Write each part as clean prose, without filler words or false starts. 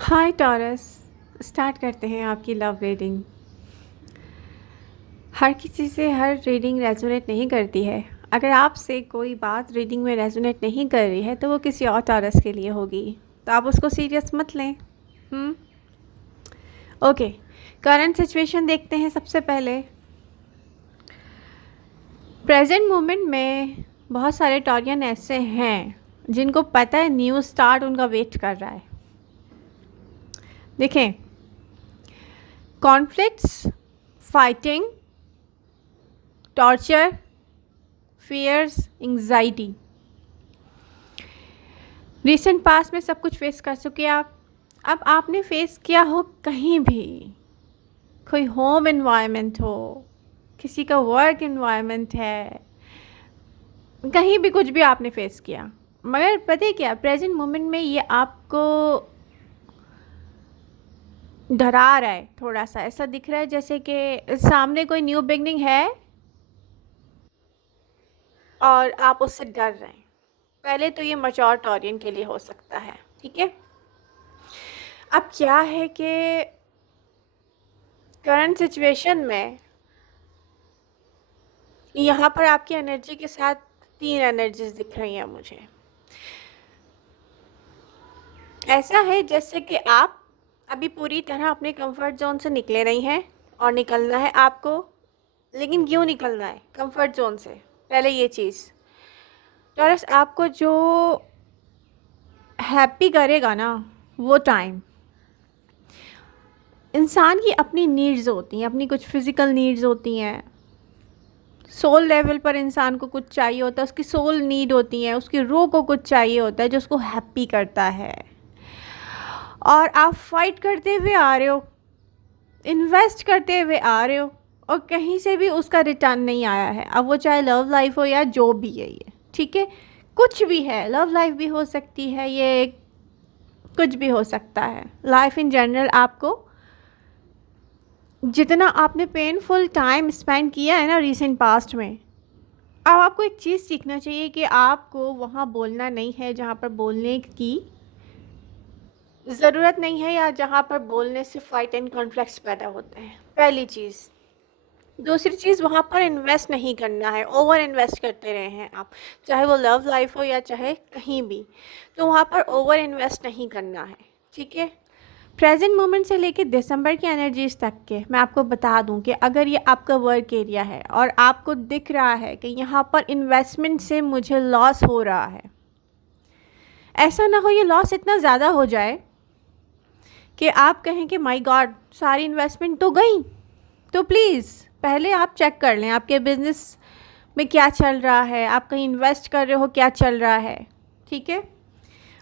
हाय taurus. Start करते हैं आपकी लव रीडिंग। हर किसी से हर रीडिंग रेजोनेट नहीं करती है। अगर आपसे कोई बात रीडिंग में रेजोनेट नहीं कर रही है तो वो किसी और टॉरस के लिए होगी, तो आप उसको सीरियस मत लें। ओके, करंट सिचुएशन देखते हैं सबसे पहले। प्रेजेंट मोमेंट में बहुत सारे टॉरियन ऐसे हैं जिनको पता है न्यू स्टार्ट उनका वेट कर रहा है। देखें, conflicts, fighting, torture, fears, anxiety, recent past में सब कुछ फेस कर चुके आप। अब आपने फेस किया हो कहीं भी, कोई होम एनवायरनमेंट हो, किसी का वर्क एनवायरनमेंट है, कहीं भी कुछ भी आपने फेस किया, मगर पता है क्या, प्रेजेंट मोमेंट में ये आपको डरा रहा है। थोड़ा सा ऐसा दिख रहा है जैसे कि सामने कोई न्यू बिगनिंग है और आप उससे डर रहे हैं। पहले तो ये मैच्योर टॉरियन के लिए हो सकता है, ठीक है। अब क्या है कि करंट सिचुएशन में यहाँ पर आपकी एनर्जी के साथ 3 एनर्जीज दिख रही हैं मुझे। ऐसा है जैसे कि आप अभी पूरी तरह अपने कंफर्ट जोन से निकले नहीं हैं और निकलना है आपको। लेकिन क्यों निकलना है कंफर्ट जोन से? पहले ये चीज़, टॉरस, आपको जो हैप्पी करेगा ना, वो टाइम, इंसान की अपनी नीड्स होती हैं, अपनी कुछ फिज़िकल नीड्स होती हैं। सोल लेवल पर इंसान को कुछ चाहिए होता है, उसकी सोल नीड होती है, उसकी रूह को कुछ चाहिए होता है जो उसको हैप्पी करता है। और आप फाइट करते हुए आ रहे हो, इन्वेस्ट करते हुए आ रहे हो, और कहीं से भी उसका रिटर्न नहीं आया है। अब वो चाहे लव लाइफ हो या जो भी है, ये ठीक है, कुछ भी है, लव लाइफ भी हो सकती है, ये कुछ भी हो सकता है। लाइफ इन जनरल, आपको जितना आपने पेनफुल टाइम स्पेंड किया है ना रिसेंट पास्ट में, अब आपको एक चीज़ सीखना चाहिए कि आपको वहाँ बोलना नहीं है जहाँ पर बोलने की ज़रूरत नहीं है, या जहाँ पर बोलने से फाइट एंड कॉन्फ्लिक्ट्स पैदा होते हैं। पहली चीज़। दूसरी चीज़, वहाँ पर इन्वेस्ट नहीं करना है। ओवर इन्वेस्ट करते रहे हैं आप, चाहे वो लव लाइफ हो या चाहे कहीं भी, तो वहाँ पर ओवर इन्वेस्ट नहीं करना है, ठीक है। प्रेजेंट मोमेंट से लेके दिसंबर की एनर्जीज तक के मैं आपको बता दूं कि अगर ये आपका वर्क एरिया है और आपको दिख रहा है कि यहाँ पर इन्वेस्टमेंट से मुझे लॉस हो रहा है, ऐसा ना हो ये लॉस इतना ज़्यादा हो जाए कि आप कहें कि माय गॉड, सारी इन्वेस्टमेंट तो गई। तो प्लीज़ पहले आप चेक कर लें आपके बिजनेस में क्या चल रहा है, आप कहीं इन्वेस्ट कर रहे हो, क्या चल रहा है, ठीक है।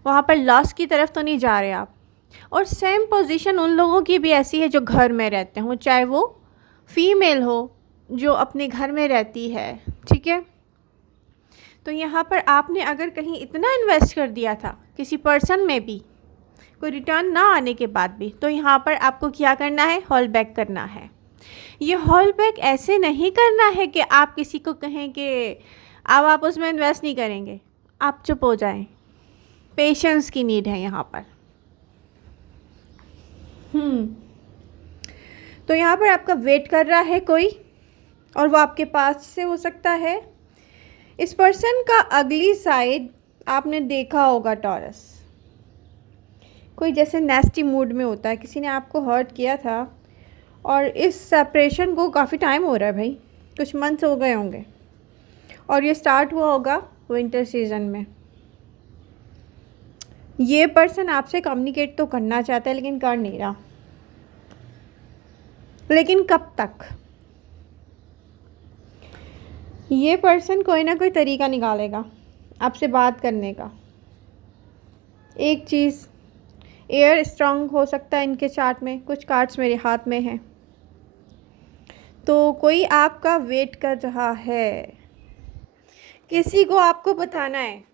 वहाँ पर लॉस की तरफ तो नहीं जा रहे आप। और सेम पोजीशन उन लोगों की भी ऐसी है जो घर में रहते हों, चाहे वो फीमेल हो जो अपने घर में रहती है, ठीक है। तो यहाँ पर आपने अगर कहीं इतना इन्वेस्ट कर दिया था किसी पर्सन में भी, कोई रिटर्न ना आने के बाद भी, तो यहाँ पर आपको क्या करना है, हॉल बैक करना है। ये हॉल बैक ऐसे नहीं करना है कि आप किसी को कहें कि अब आप उसमें इन्वेस्ट नहीं करेंगे, आप चुप हो जाएं। पेशेंस की नीड है यहाँ पर। तो यहाँ पर आपका वेट कर रहा है कोई, और वो आपके पास से हो सकता है। इस पर्सन का अगली साइड आपने देखा होगा टॉरस, कोई जैसे नेस्टी मूड में होता है, किसी ने आपको हर्ट किया था और इस सेपरेशन को काफ़ी टाइम हो रहा है भाई, कुछ मंथ्स हो गए होंगे, और ये स्टार्ट हुआ होगा विंटर सीजन में। ये पर्सन आपसे कम्युनिकेट तो करना चाहता है लेकिन कर नहीं रहा। लेकिन कब तक? ये पर्सन कोई ना कोई तरीका निकालेगा आपसे बात करने का। एक चीज़, एयर स्ट्रांग हो सकता है इनके चार्ट में, कुछ कार्ड्स मेरे हाथ में हैं। तो कोई आपका वेट कर रहा है, किसी को आपको बताना है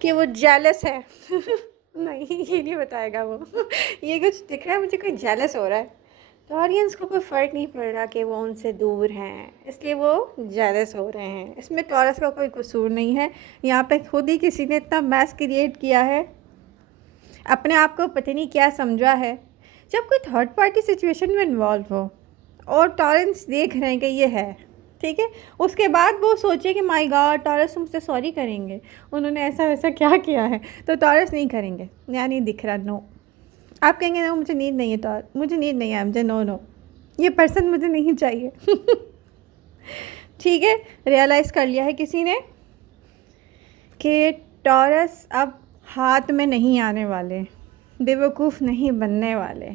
कि वो जेलस है। नहीं, ये नहीं बताएगा वो। ये कुछ दिख रहा है मुझे, कोई जेलस हो रहा है। तो ऑडियंस को कोई फ़र्क नहीं पड़ रहा कि वो उनसे दूर हैं, इसलिए वो जेलस हो रहे हैं। इसमें टॉरस का कोई कसूर नहीं है। यहाँ पे खुद ही किसी ने इतना मैस क्रिएट किया है अपने आप को पता नहीं क्या समझा है। जब कोई थर्ड पार्टी सिचुएशन में इन्वॉल्व हो और टॉरेंस देख रहे हैं कि ये है, ठीक है, उसके बाद वो सोचे कि माय गॉड टॉरस मुझसे सॉरी करेंगे, उन्होंने ऐसा वैसा क्या किया है, तो टॉरस नहीं करेंगे, या नहीं दिख रहा, नो। आप कहेंगे नो मुझे नीड नहीं है, मुझे नीड नहीं है, मुझे नो नो, ये पर्सन मुझे नहीं चाहिए। ठीक है, रियलाइज़ कर लिया है किसी ने कि टॉरस अब हाथ में नहीं आने वाले, बेवकूफ़ नहीं बनने वाले।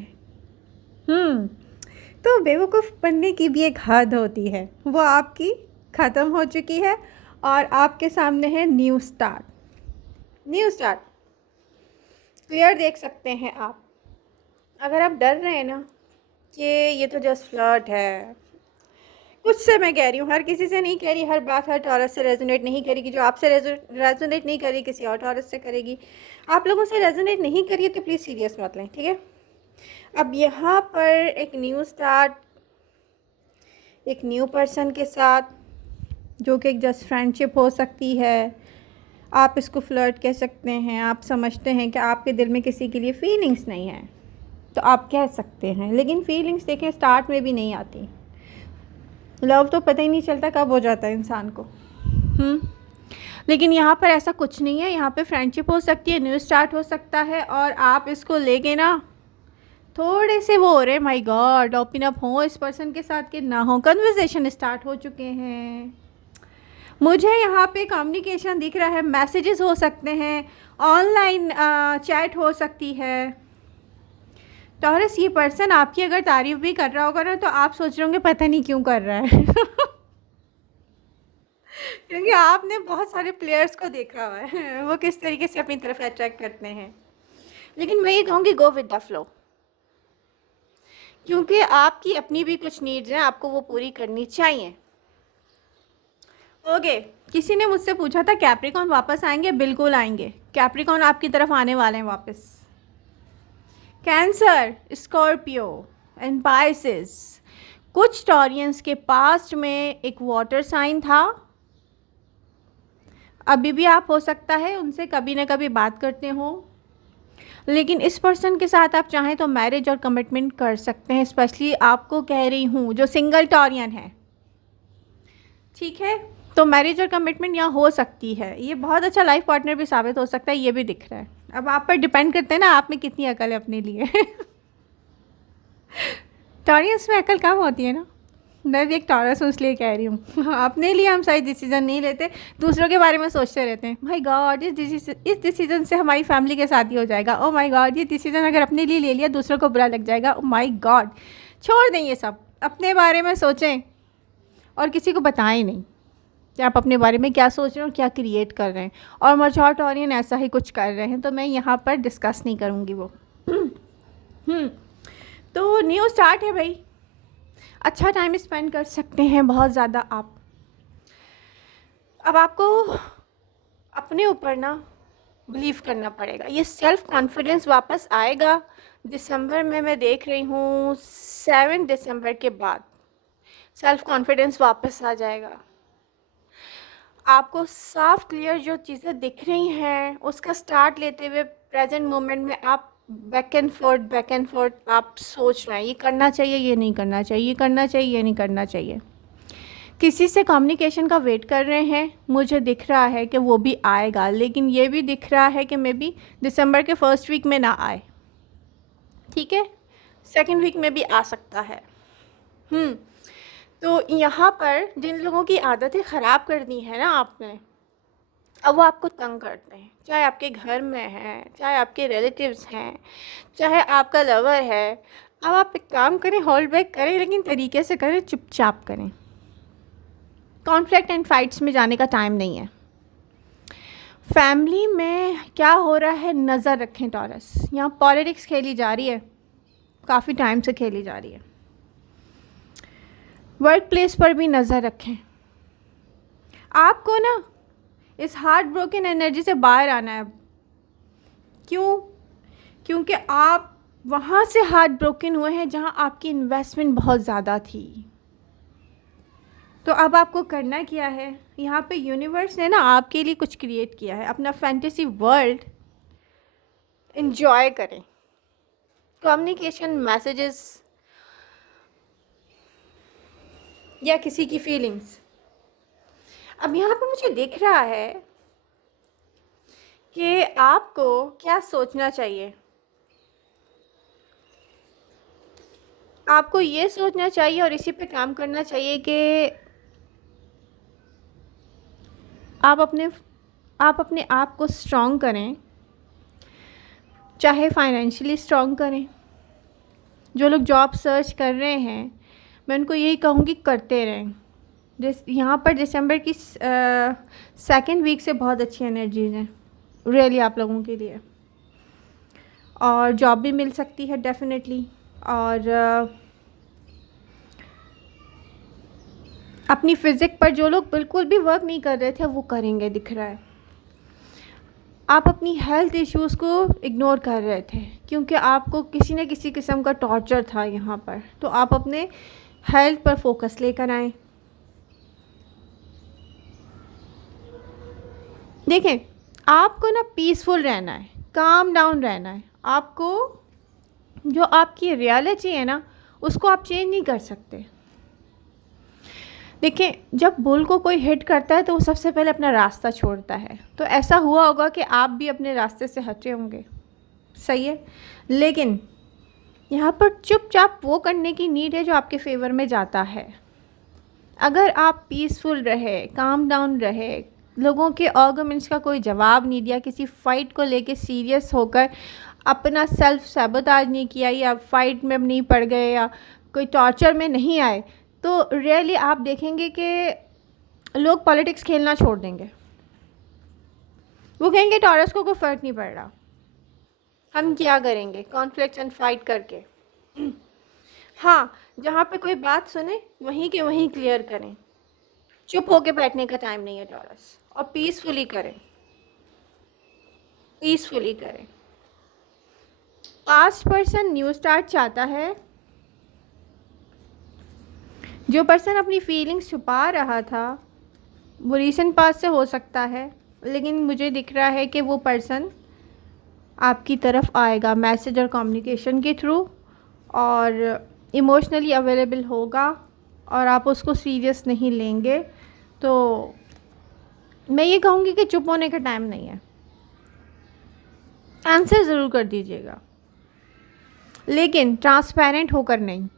तो बेवकूफ़ बनने की भी एक हद होती है, वो आपकी ख़त्म हो चुकी है और आपके सामने है new start. New start clear देख सकते हैं आप। अगर आप डर रहे हैं ना कि ये तो जस्ट फ्लर्ट है, कुछ से मैं कह रही हूँ, हर किसी से नहीं कह रही, हर बात हर टॉरस से रेजोनेट नहीं करेगी, जो आपसे रेजोनेट नहीं करेगी किसी और टॉरस से करेगी। आप लोगों से रेजोनेट नहीं करिए तो प्लीज़ सीरियस मत लें, ठीक है। अब यहाँ पर एक न्यू स्टार्ट, एक न्यू पर्सन के साथ, जो कि एक जस्ट फ्रेंडशिप हो सकती है, आप इसको फ्लर्ट कह सकते हैं। आप समझते हैं कि आपके दिल में किसी के लिए फीलिंग्स नहीं है तो आप कह सकते हैं, लेकिन फीलिंग्स देखें स्टार्ट में भी नहीं आती। लव तो पता ही नहीं चलता कब हो जाता है इंसान को। लेकिन यहाँ पर ऐसा कुछ नहीं है, यहाँ पे फ्रेंडशिप हो सकती है, न्यू स्टार्ट हो सकता है, और आप इसको लेके ना थोड़े से वो हो रहे, माय गॉड ओपन अप हो इस पर्सन के साथ कि ना हो, कन्वर्सेशन स्टार्ट हो चुके हैं। मुझे यहाँ पे कम्युनिकेशन दिख रहा है, मैसेजेस हो सकते हैं, ऑनलाइन चैट हो सकती है। टॉरस ये पर्सन आपकी अगर तारीफ़ भी कर रहा होगा ना तो आप सोच रहे होंगे पता नहीं क्यों कर रहा है। क्योंकि आपने बहुत सारे प्लेयर्स को देखा हुआ है, वो किस तरीके से अपनी तरफ अट्रैक्ट करते हैं। लेकिन मैं ये कहूँगी गो विद द फ्लो, क्योंकि आपकी अपनी भी कुछ नीड्स हैं, आपको वो पूरी करनी चाहिए। ओके, किसी ने मुझसे पूछा था कैप्रिकॉन वापस आएंगे? बिल्कुल आएंगे, कैप्रिकॉन आपकी तरफ आने वाले हैं वापस। कैंसर, स्कॉर्पियो एंड पाइसेस, कुछ टॉरियंस के पास्ट में एक वाटर साइन था, अभी भी आप हो सकता है उनसे कभी ना कभी बात करते हो, लेकिन इस पर्सन के साथ आप चाहें तो मैरिज और कमिटमेंट कर सकते हैं। स्पेशली आपको कह रही हूँ जो सिंगल टॉरियन है, ठीक है, तो मैरिज और कमिटमेंट यहाँ हो सकती है। ये बहुत अच्छा लाइफ पार्टनर भी साबित हो सकता है, ये भी दिख रहा है। अब आप पर डिपेंड करते हैं ना आप में कितनी अकल है अपने लिए। टॉरियंस में अकल कम होती है ना, मैं भी एक टॉरस हूँ इसलिए कह रही हूँ। अपने लिए हम सही डिसीजन नहीं लेते, दूसरों के बारे में सोचते रहते हैं। माय गॉड इस डिसीजन से हमारी फैमिली के साथ ही हो जाएगा, ओ माय गॉड ये डिसीजन अगर अपने लिए ले लिया दूसरों को बुरा लग जाएगा, ओ माय गॉड। छोड़ दें ये सब, अपने बारे में सोचें और किसी को बताएं नहीं कि आप अपने बारे में क्या सोच रहे हो, क्या क्रिएट कर रहे हैं। और मैच्योर टॉरियन ऐसा ही कुछ कर रहे हैं, तो मैं यहाँ पर डिस्कस नहीं करूँगी वो। तो न्यू स्टार्ट है भाई, अच्छा टाइम स्पेंड कर सकते हैं बहुत ज़्यादा आप। अब आपको अपने ऊपर ना बिलीव करना पड़ेगा, ये सेल्फ कॉन्फिडेंस वापस आएगा। दिसंबर में मैं देख रही हूँ 7 दिसंबर के बाद सेल्फ कॉन्फिडेंस वापस आ जाएगा। आपको साफ क्लियर जो चीज़ें दिख रही हैं उसका स्टार्ट लेते हुए प्रेजेंट मोमेंट में आप बैक एंड फोर्थ आप सोच रहे हैं ये करना चाहिए, ये नहीं करना चाहिए, ये करना चाहिए, ये नहीं करना चाहिए। किसी से कम्युनिकेशन का वेट कर रहे हैं, मुझे दिख रहा है कि वो भी आएगा, लेकिन ये भी दिख रहा है कि मे बी दिसंबर के फर्स्ट वीक में ना आए, ठीक है, सेकेंड वीक में भी आ सकता है। तो यहाँ पर जिन लोगों की आदतें ख़राब कर दी है ना आपने, अब वो आपको तंग करते हैं, चाहे आपके घर में हैं, चाहे आपके रिलेटिव्स हैं, चाहे आपका लवर है। अब आप एक काम करें, होल्ड बैक करें, लेकिन तरीके से करें, चुपचाप करें। कॉन्फ्लिक्ट एंड फाइट्स में जाने का टाइम नहीं है। फैमिली में क्या हो रहा है नज़र रखें टॉरस, यहाँ पॉलिटिक्स खेली जा रही है, काफ़ी टाइम से खेली जा रही है। वर्क प्लेस पर भी नज़र रखें। आपको ना इस हार्ट ब्रोकन एनर्जी से बाहर आना है। क्यों? क्योंकि आप वहाँ से हार्ट ब्रोकन हुए हैं जहाँ आपकी इन्वेस्टमेंट बहुत ज़्यादा थी। तो अब आपको करना क्या है, यहाँ पे यूनिवर्स ने ना आपके लिए कुछ क्रिएट किया है, अपना फैंटेसी वर्ल्ड एन्जॉय करें। कम्युनिकेशन, मैसेजेस या किसी की फीलिंग्स। अब यहाँ पे मुझे दिख रहा है कि आपको क्या सोचना चाहिए। आपको ये सोचना चाहिए और इसी पे काम करना चाहिए कि आप अपने आप को स्ट्रॉन्ग करें, चाहे फाइनेंशियली स्ट्रॉन्ग करें। जो लोग जॉब सर्च कर रहे हैं, मैं उनको यही कहूँगी करते रहें। यहाँ पर दिसंबर की सेकेंड वीक से बहुत अच्छी एनर्जीज हैं रियली आप लोगों के लिए, और जॉब भी मिल सकती है डेफिनेटली। और अपनी फिज़िक पर जो लोग बिल्कुल भी वर्क नहीं कर रहे थे वो करेंगे, दिख रहा है। आप अपनी हेल्थ इश्यूज़ को इग्नोर कर रहे थे क्योंकि आपको किसी न किसी किस्म का टॉर्चर था यहाँ पर, तो आप अपने हेल्थ पर फोकस लेकर आएँ। देखें, आपको ना पीसफुल रहना है, काम डाउन रहना है। आपको जो आपकी रियलिटी है ना, उसको आप चेंज नहीं कर सकते। देखिए, जब बुल को कोई हिट करता है तो वो सबसे पहले अपना रास्ता छोड़ता है। तो ऐसा हुआ होगा कि आप भी अपने रास्ते से हटे होंगे, सही है। लेकिन यहाँ पर चुपचाप वो करने की नीड है जो आपके फेवर में जाता है। अगर आप पीसफुल रहे, काम डाउन रहे, लोगों के आर्गुमेंट्स का कोई जवाब नहीं दिया, किसी फ़ाइट को लेके सीरियस होकर अपना सेल्फ सैबोटाज नहीं किया, या फाइट में नहीं पड़ गए, या कोई टॉर्चर में नहीं आए, तो रियली आप देखेंगे कि लोग पॉलिटिक्स खेलना छोड़ देंगे। वो कहेंगे टॉरस को कोई फ़र्क नहीं पड़ रहा, हम क्या करेंगे कॉन्फ्लिक्ट एंड फाइट करके। हाँ, जहाँ पे कोई बात सुने वहीं के वहीं क्लियर करें। चुप होके बैठने का टाइम नहीं है टॉरस, और पीसफुली करें, पीसफुली करें। पास्ट पर्सन न्यू स्टार्ट चाहता है। जो पर्सन अपनी फीलिंग्स छुपा रहा था वो रीसेंट पास्ट से हो सकता है, लेकिन मुझे दिख रहा है कि वो पर्सन आपकी तरफ आएगा मैसेज और कम्युनिकेशन के थ्रू, और इमोशनली अवेलेबल होगा, और आप उसको सीरियस नहीं लेंगे। तो मैं ये कहूँगी कि चुप होने का टाइम नहीं है, आंसर ज़रूर कर दीजिएगा, लेकिन ट्रांसपेरेंट होकर नहीं।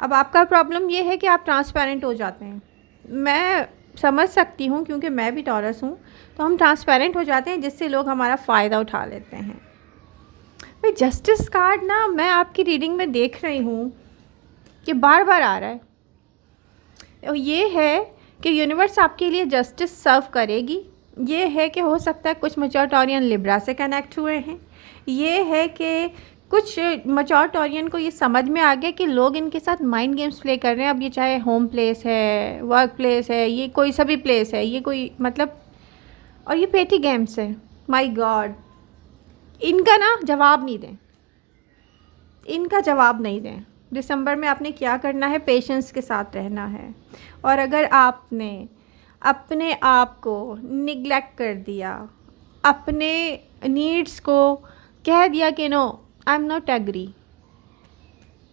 अब आपका प्रॉब्लम ये है कि आप ट्रांसपेरेंट हो जाते हैं। मैं समझ सकती हूँ क्योंकि मैं भी टॉरस हूँ, तो हम ट्रांसपेरेंट हो जाते हैं जिससे लोग हमारा फ़ायदा उठा लेते हैं। भाई जस्टिस कार्ड ना, मैं आपकी रीडिंग में देख रही हूँ कि बार बार आ रहा है, और ये है कि यूनिवर्स आपके लिए जस्टिस सर्व करेगी। ये है कि हो सकता है कुछ मैच्योर टॉरियन लिब्रा से कनेक्ट हुए हैं। ये है कि कुछ मैच्योर टॉरियन को ये समझ में आ गया कि लोग इनके साथ माइंड गेम्स प्ले कर रहे हैं। अब ये चाहे होम प्लेस है, वर्क प्लेस है, ये कोई सभी प्लेस है, ये कोई मतलब, और ये पेटी गेम्स है। माय गॉड, इनका ना जवाब नहीं दें, इनका जवाब नहीं दें। दिसंबर में आपने क्या करना है, पेशेंस के साथ रहना है। और अगर आपने अपने आप को निगलेक्ट कर दिया, अपने नीड्स को कह दिया कि no I am not agree,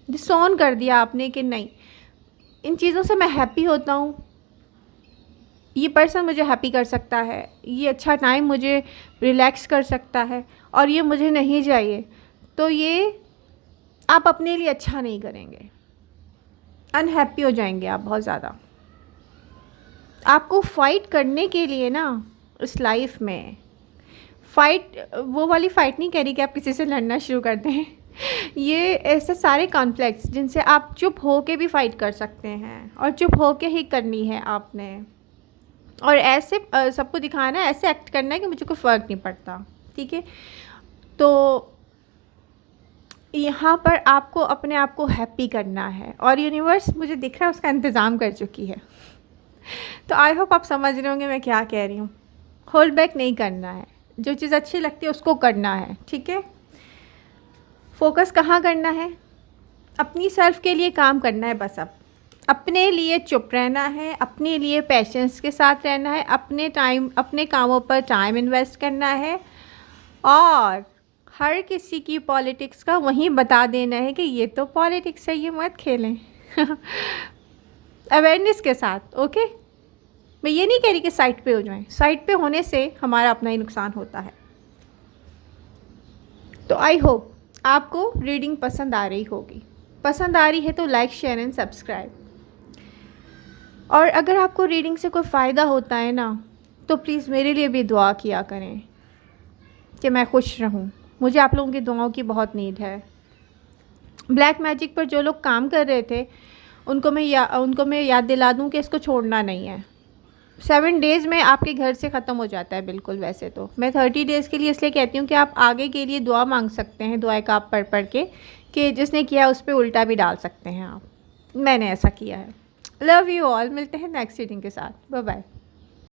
disown कर दिया आपने कि नहीं, इन चीज़ों से मैं हैप्पी होता हूँ, ये पर्सन मुझे हैप्पी कर सकता है, ये अच्छा टाइम मुझे रिलैक्स कर सकता है, और ये मुझे नहीं चाहिए, तो ये आप अपने लिए अच्छा नहीं करेंगे, अनहैप्पी हो जाएंगे आप बहुत ज़्यादा। आपको फ़ाइट करने के लिए ना इस लाइफ में, फ़ाइट वो वाली फ़ाइट नहीं कह रही कि आप किसी से लड़ना शुरू कर दें। ये ऐसे सारे कॉन्फ्लिक्ट्स जिनसे आप चुप हो के भी फ़ाइट कर सकते हैं, और चुप हो के ही करनी है आपने, और ऐसे सबको दिखाना है, ऐसे एक्ट करना है कि मुझे कोई फ़र्क नहीं पड़ता, ठीक है। तो यहाँ पर आपको अपने आप को हैप्पी करना है, और यूनिवर्स मुझे दिख रहा है उसका इंतज़ाम कर चुकी है। तो आई होप आप समझ रहे होंगे मैं क्या कह रही हूँ। होल्ड बैक नहीं करना है, जो चीज़ अच्छी लगती है उसको करना है, ठीक है। फोकस कहाँ करना है, अपनी सेल्फ के लिए काम करना है बस। अब अपने लिए चुप रहना है, अपने लिए पेशेंस के साथ रहना है, अपने कामों पर टाइम इन्वेस्ट करना है, और हर किसी की पॉलिटिक्स का वहीं बता देना है कि ये तो पॉलिटिक्स है, ये मत खेलें। अवेयरनेस के साथ, ओके। मैं ये नहीं कह रही कि साइट पे हो जाएं, साइट पे होने से हमारा अपना ही नुकसान होता है। तो आई होप आपको रीडिंग पसंद आ रही होगी। पसंद आ रही है तो लाइक, शेयर एंड सब्सक्राइब। और अगर आपको रीडिंग से कोई फ़ायदा होता है ना, तो प्लीज़ मेरे लिए भी दुआ किया करें कि मैं खुश रहूं। मुझे आप लोगों की दुआओं की बहुत नीड है। ब्लैक मैजिक पर जो लोग काम कर रहे थे उनको मैं याद दिला दूं कि इसको छोड़ना नहीं है। 7 डेज़ में आपके घर से ख़त्म हो जाता है बिल्कुल। वैसे तो मैं 30 डेज़ के लिए इसलिए कहती हूँ कि आप आगे के लिए दुआ मांग सकते हैं, दुआ का आप पढ़ पढ़ के कि जिसने किया उस पर उल्टा भी डाल सकते हैं आप। मैंने ऐसा किया है। Love you all. मिलते हैं नेक्स्ट रीडिंग के साथ। Bye bye.